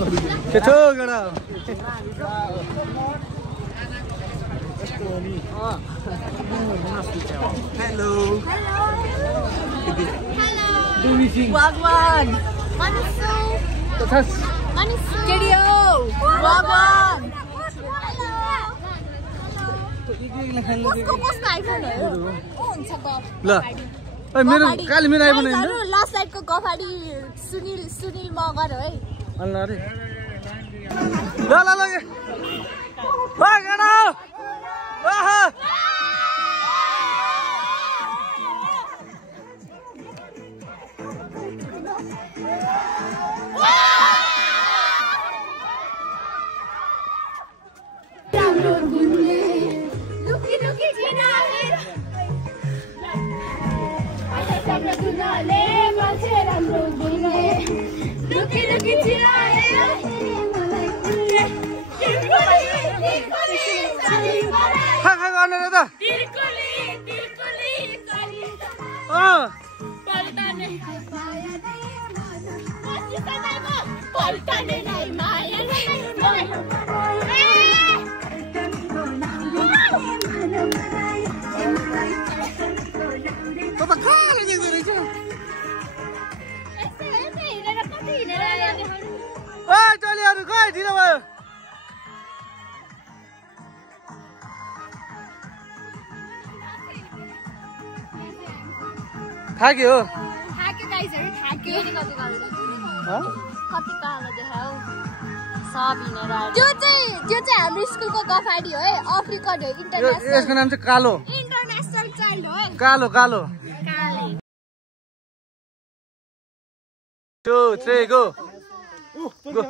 के छौ गडा hello Wagwan. Manisu. Manisu. Kedio. Wagwan. कसको आइफोन हो हुन्छ ल ओइ मेरो काली मेरो आइफोन हैन लास्ट नाइट को गफाडी सुनिल मगर है अल्ला रे ल ल ल ओइ गडा आहा थाके हो थाके गाइजहरु थाके कति कालो देखाउ सब हिनेर त्यो चाहिँ हाम्रो स्कुलको गफाडी हो है अफ्रिकन हो इन्टरनेशनल यसको नाम चाहिँ कालो इन्टरनेशनल चाइल्ड हो कालो कालो काले 2 3 गो गो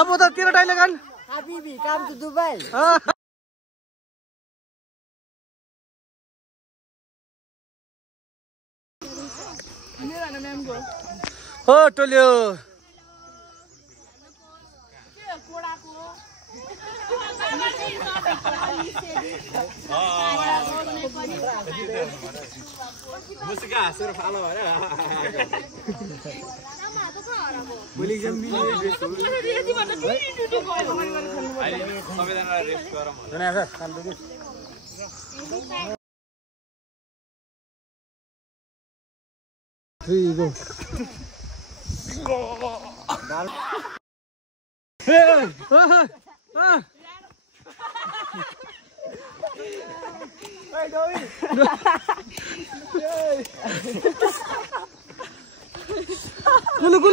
अब उता तेरो डाइलग हाल Habibi, come to Dubai. हो टोल्यो मुस्का हाँसेर फालो भएर भोलि जम्मी सबैजनालाई रेस्ट गरौँ go.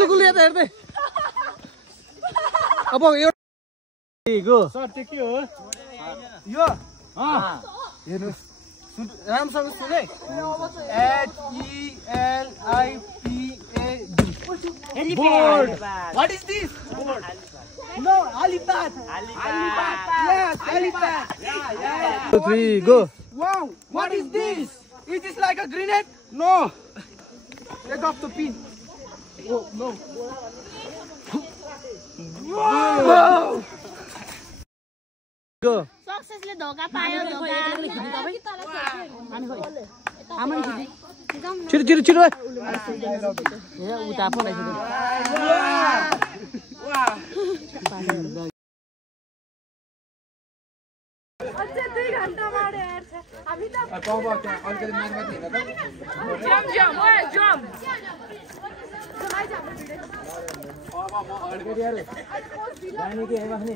गुलु यता हेर्दै अब एउटा गो सर त्यो के हो यो हेर्नु रामसँग सुने HELIPAD board. What is this? Board. No, helipad. Yes, helipad. Yeah. 2 3 go. Wow, what is this? Is this like a grenade? No. Take off the pin. Oh no. Wow. Go. सक्सेसले धोका पायो धोका छिटो छिटो छिटो उता पो रहेछ अझै 2 घण्टा मारे यार हामी त अलिकति माथि हेर त जम ओए जम जाने के हेर्नु नि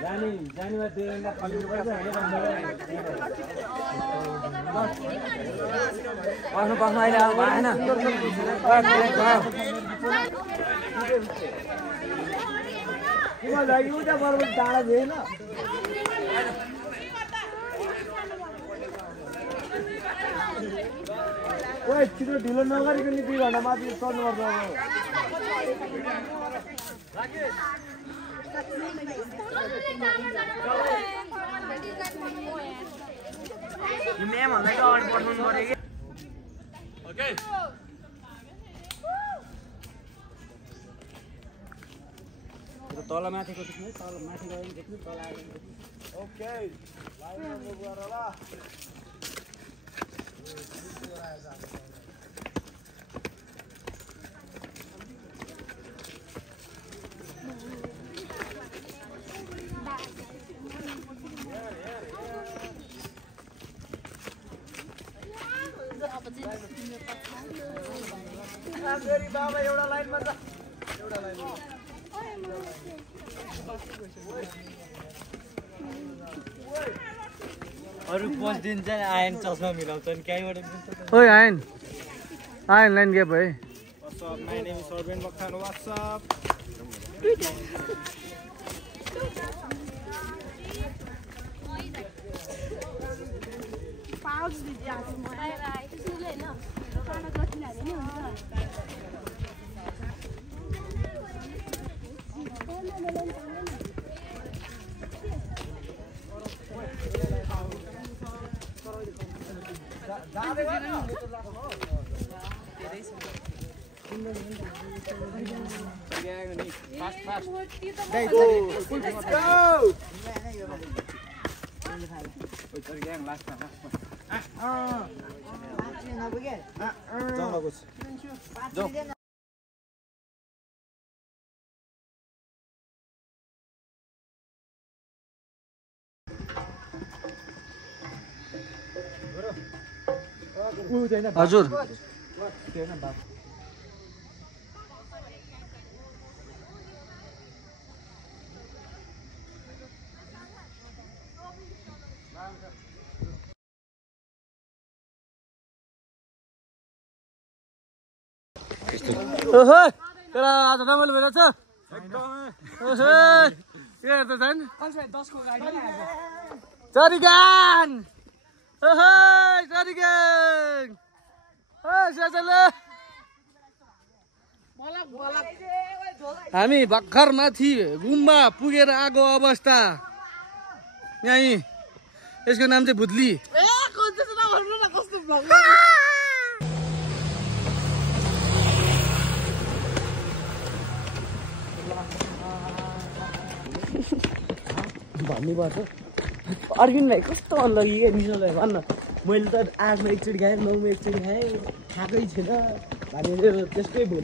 जाने जानेमा 2 घण्टा फल्नु पर्छ हैन बस्नु अहिले अब भएन तिम्रो लागि उता बरबल टाढा छैन ओए छिटो ढिलो नगरिकन 2 घण्टा माथि चढ्नु पर्छ यो म्यामहरुलाई चाहिँ अगाडि बढ्नु पर्यो के ओके तल माथिको देख्नु तल माथि गयो नि देख्नु तल आयो ओके लाइनमा मुभ गर ल बाबा एउटा लाइनमा छ एउटा लाइनमा अरु 5 दिन चाहिँ आयन चस्मा मिलाउँछन् क्याइबाट ओइ आयन आयन लाइन गयो भाइ What's up? My name is Orben Bakhan. What's up? Fast, fast. Let's go. Last one. हजुर ओहो तेरा आज रमाइलो भइरहेछ एकदमै ओहो के त झन् 10 को गाडी चरिगान ओहो चरिगान ओ सजले हामी भर्खर माथि गुम्बा पुगेर आगो अवस्था यही यसको नाम चाहिँ भुत्ली भन्नुपर्छ अर्किन भाइ कस्तो अनलगी क्या निशोलाई भन्न मैले त 8 मा एकचोटि खाएँ 9 मा एकचोटि खाएँ खाएकै छैन भने त्यसकै भुल